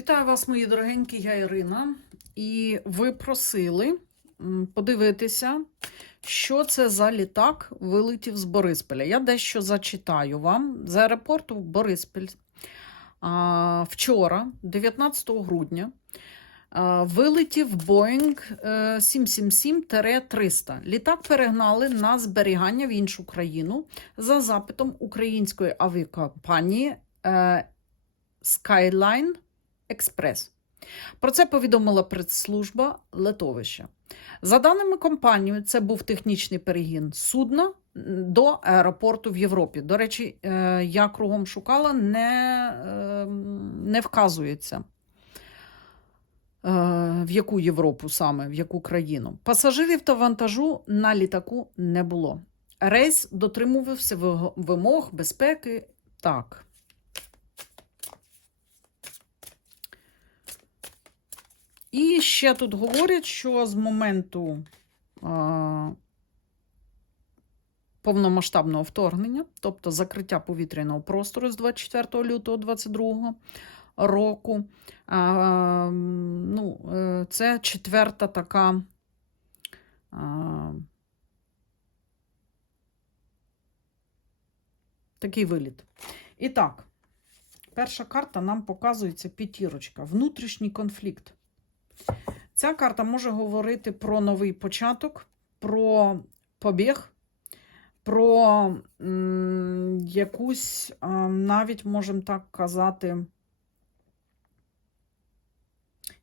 Вітаю вас, мої дорогенькі, я Ірина. І ви просили подивитися, що це за літак вилетів з Борисполя. Я дещо зачитаю вам з аеропорту в Бориспіль. Вчора, 19 грудня, вилетів е, 777-300. Літак перегнали на зберігання в іншу країну за запитом української авіакомпанії е, Skyline Експрес. Про це повідомила прес-служба летовища. За даними компанії, це був технічний перегін судна до аеропорту в Європі. До речі, е, я кругом шукала, не, е, не вказується. е, В яку Європу саме, в яку країну. Пасажирів та вантажу на літаку не було. Рейс дотримувався вимог безпеки. Так. І ще тут говорять, що з моменту а, повномасштабного вторгнення, тобто закриття повітряного простору з 24 лютого 2022 року, а, ну, е, це четверта така. А, такий виліт. І так, перша карта нам показується п'ятірочка. Внутрішній конфлікт. Ця карта може говорити про новий початок, про побіг, про якусь, навіть можемо так казати,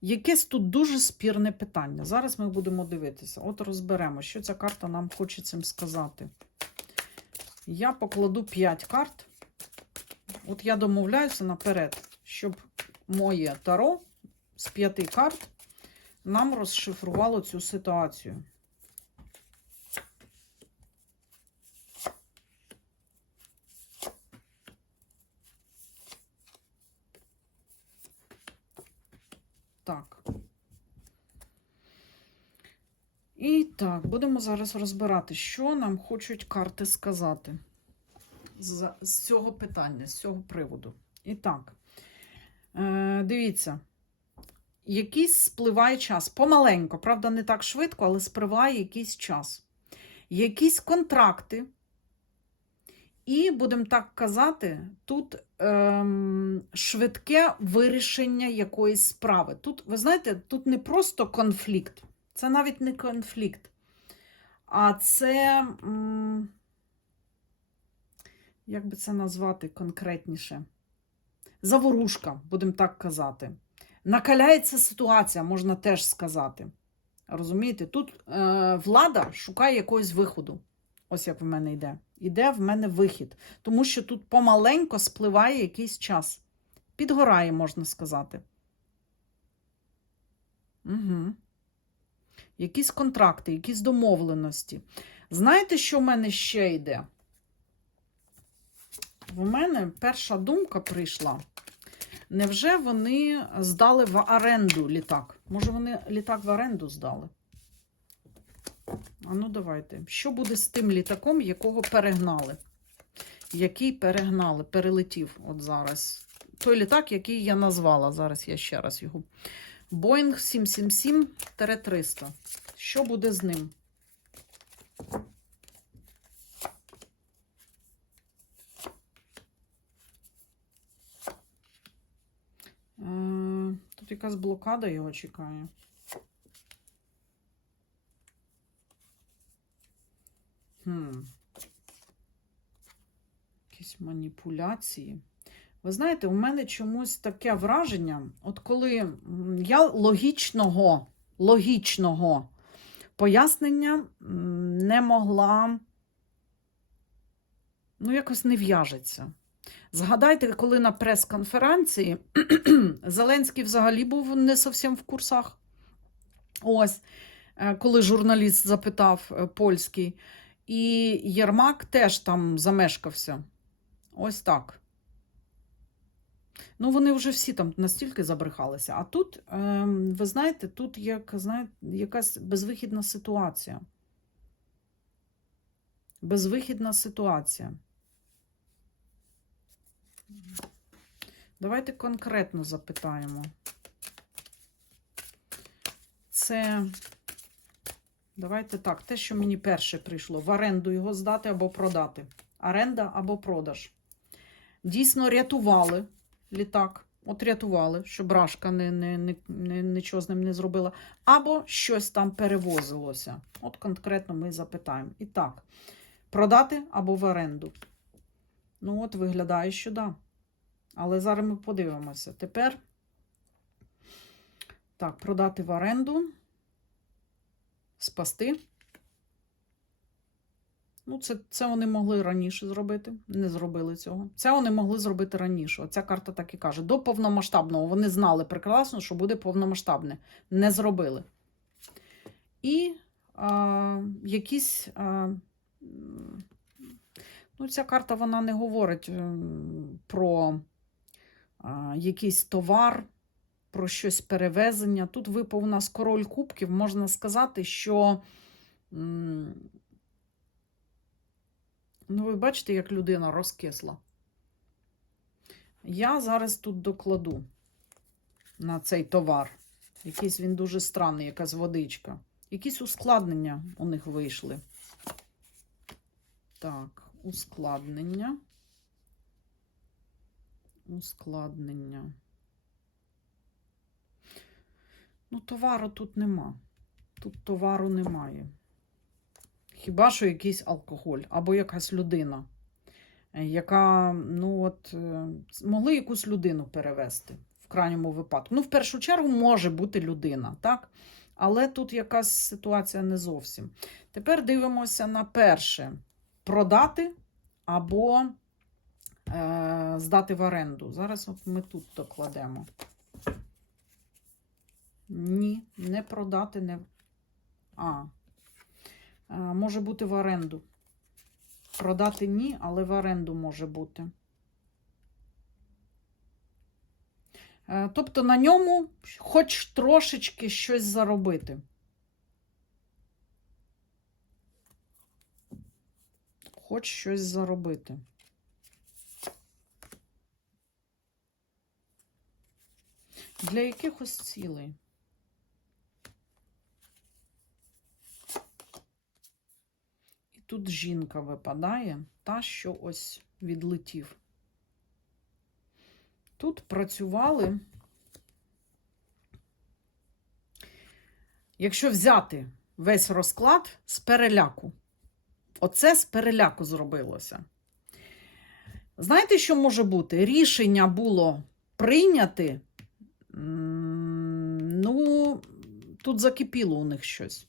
якесь тут дуже спірне питання. Зараз ми будемо дивитися. От розберемо, що ця карта нам хоче цим сказати. Я покладу 5 карт. От я домовляюся наперед, щоб моє таро з 5 карт нам розшифрувало цю ситуацію. Так. І так, будемо зараз розбирати, що нам хочуть карти сказати з, з цього питання, з цього приводу. І так, е, дивіться якийсь спливає час. Помаленько, правда, не так швидко, але спливає якийсь час. Якісь контракти. І, будемо так казати, тут ем, швидке вирішення якоїсь справи. Тут, ви знаєте, тут не просто конфлікт, це навіть не конфлікт, а це, м, як би це назвати конкретніше? Заворушка, будемо так казати. Накаляється ситуація, можна теж сказати. Розумієте, тут е, влада шукає якогось виходу. Ось як в мене йде. Іде в мене вихід. Тому що тут помаленько спливає якийсь час. Підгорає, можна сказати. Угу. Якісь контракти, якісь домовленості. Знаєте, що в мене ще йде? В мене перша думка прийшла. Невже вони здали в оренду літак? Може, вони літак в оренду здали? А ну, давайте. Що буде з тим літаком, якого перегнали? Який перегнали, перелетів от зараз. Той літак, який я назвала. Зараз я ще раз його. Boeing 777-300. Що буде з ним? Тут якась блокада його чекає. Хм. Якісь маніпуляції. Ви знаєте, у мене чомусь таке враження, от коли я логічного, логічного пояснення не могла, ну, якось не в'яжеться. Згадайте, коли на прес-конференції Зеленський взагалі був не зовсім в курсах. Ось, е, коли журналіст запитав е, польський, і Єрмак теж там замешкався. Ось так. Ну, вони вже всі там настільки забрехалися. А тут, ем, ви знаєте, тут як, знаєте, якась безвихідна ситуація. Безвихідна ситуація. Давайте конкретно запитаємо. це. Давайте так, те, що мені перше прийшло: в оренду його здати або продати. Оренда або продаж. Дійсно рятували літак. От рятували, щоб рашка не, не, не, не, нічого з ним не зробила. Або щось там перевозилося. От конкретно ми запитаємо. І так, продати або в оренду. Ну, от виглядає, що да. Але зараз ми подивимося. Тепер. Так, продати в оренду. Спасти. Ну, це, це вони могли раніше зробити. Не зробили цього. Це вони могли зробити раніше. Оця карта так і каже. До повномасштабного. Вони знали прекрасно, що буде повномасштабне. Не зробили. І а, якісь. А, ну, ця карта вона не говорить про якийсь товар, про щось перевезення. Тут випав у нас король кубків. Можна сказати, що. Ну, ви бачите, як людина розкисла. Я зараз тут докладу на цей товар. Якийсь він дуже странний, якась водичка. Якісь ускладнення у них вийшли. Так, ускладнення. Ускладнення. Ну, товару тут нема. Тут товару немає. Хіба що якийсь алкоголь або якась людина, е, яка, ну от, е, могли якусь людину перевести в крайньому випадку. Ну, в першу чергу, може бути людина, так? Але тут якась ситуація не зовсім. Тепер дивимося на перше: продати або здати в оренду. Зараз от ми тут докладемо. Ні, не продати, не. А, Е, може бути в оренду. Продати ні, але в оренду може бути. Е, Тобто на ньому хоч трошечки щось заробити. Хоч щось заробити. Для якихось цілей. І тут жінка випадає, та, що ось відлетів. Тут працювали. Якщо взяти весь розклад з переляку, оце з переляку зробилося. Знаєте, що може бути? Рішення було прийняти. Ну, тут закипіло у них щось.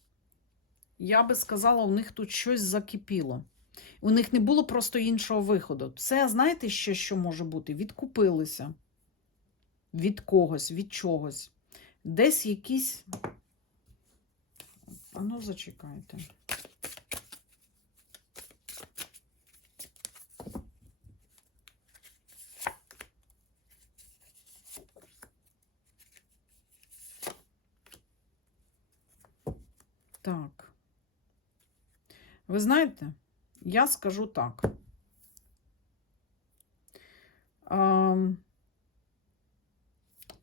Я би сказала, у них тут щось закипіло. У них не було просто іншого виходу. Це, знаєте, ще що може бути? Відкупилися від когось, від чогось. Десь якісь. А ну, зачекайте. Так. Ви знаєте, я скажу так.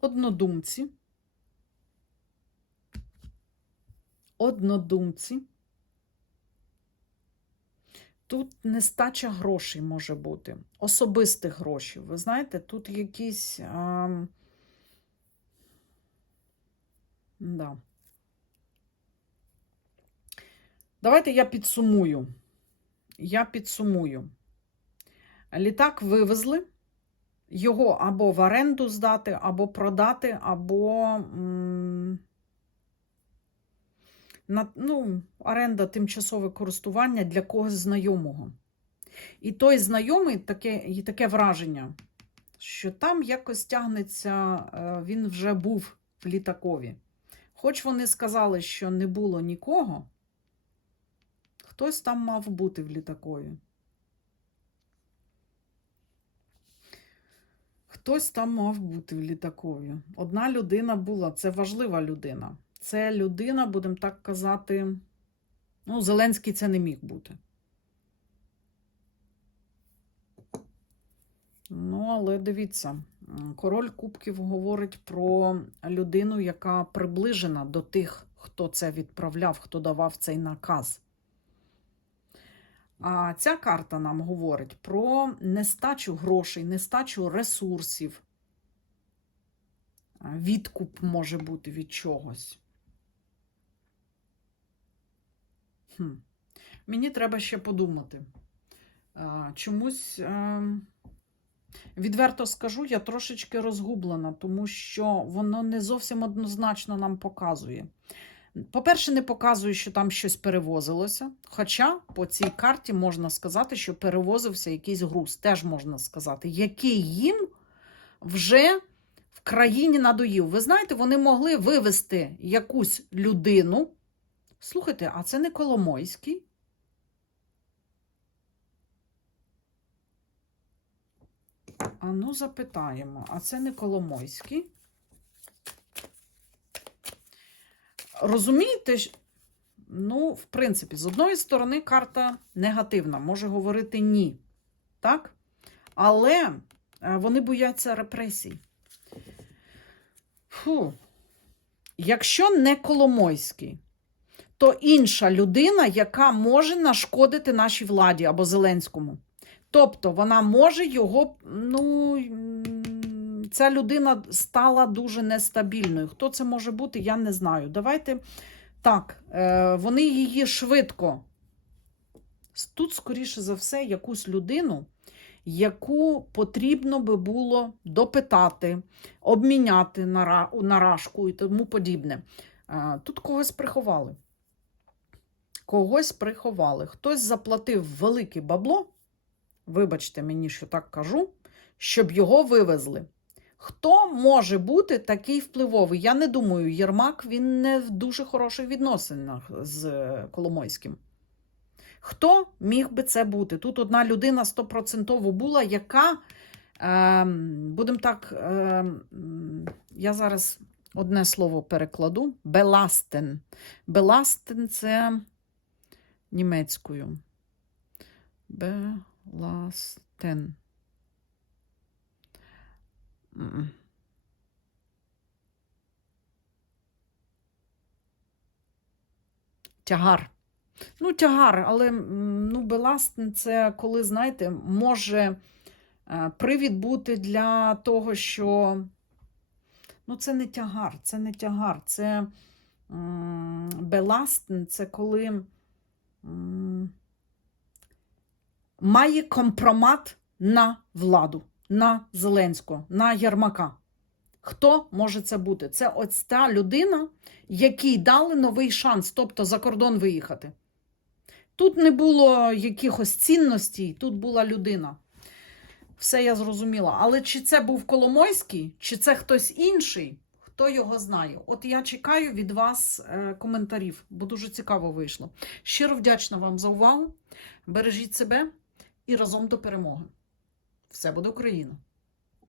Однодумці. Однодумці. Тут нестача грошей може бути. Особистих грошей. Ви знаєте, тут якісь. Ем, да. Давайте я підсумую. Я підсумую. Літак вивезли, його або в оренду здати, або продати, або м, на, ну, оренда тимчасове користування для когось знайомого. І той знайомий таке, і таке враження, що там якось тягнеться, е, він вже був в літакові. Хоч вони сказали, що не було нікого. Хтось там мав бути в літакові. Хтось там мав бути в літакові. Одна людина була, це важлива людина. Це людина, будемо так казати. Ну, Зеленський це не міг бути. Ну, але дивіться, король Кубків говорить про людину, яка приближена до тих, хто це відправляв, хто давав цей наказ. А ця карта нам говорить про нестачу грошей, нестачу ресурсів. Відкуп може бути від чогось. Хм. Мені треба ще подумати. Чомусь, ем, відверто скажу, я трошечки розгублена, тому що воно не зовсім однозначно нам показує. По-перше, не показує, що там щось перевозилося. Хоча по цій карті можна сказати, що перевозився якийсь груз, теж можна сказати, який їм вже в країні надоїв. Ви знаєте, вони могли вивезти якусь людину. Слухайте, а це не Коломойський? А ну, запитаємо, а це не Коломойський? Розумієте, ну, в принципі, з одної сторони, карта негативна, може говорити ні. Так? Але е, вони бояться репресій. Фу. Якщо не Коломойський, то інша людина, яка може нашкодити нашій владі або Зеленському. Тобто вона може його, ну, ця людина стала дуже нестабільною. Хто це може бути, я не знаю. Давайте так, е, вони її швидко. Тут, скоріше за все, якусь людину, яку потрібно би було допитати, обміняти на, ра- і тому подібне. Е, Тут когось приховали. Когось приховали. Хтось заплатив велике бабло, вибачте мені, що так кажу, щоб його вивезли. Хто може бути такий впливовий? Я не думаю, Єрмак він не в дуже хороших відносинах з е, Коломойським. Хто міг би це бути? Тут одна людина стопроцентово була, яка, е, будемо так, е, я зараз одне слово перекладу: Беластен. Беластен це німецькою. Беластен. Тягар. Ну, тягар, але ну, беластен це коли, знаєте, може е, привід бути для того, що ну, це не тягар, це не тягар, це м, беластен, це коли має компромат на владу, на Зеленського, на Єрмака. Хто може це бути? Це ось та людина, якій дали новий шанс, тобто за кордон виїхати. Тут не було якихось цінностей, тут була людина. Все я зрозуміла. Але чи це був Коломойський, чи це хтось інший, хто його знає? От я чекаю від вас е, коментарів, бо дуже цікаво вийшло. Щиро вдячна вам за увагу. Бережіть себе і разом до перемоги. Все буде Україна!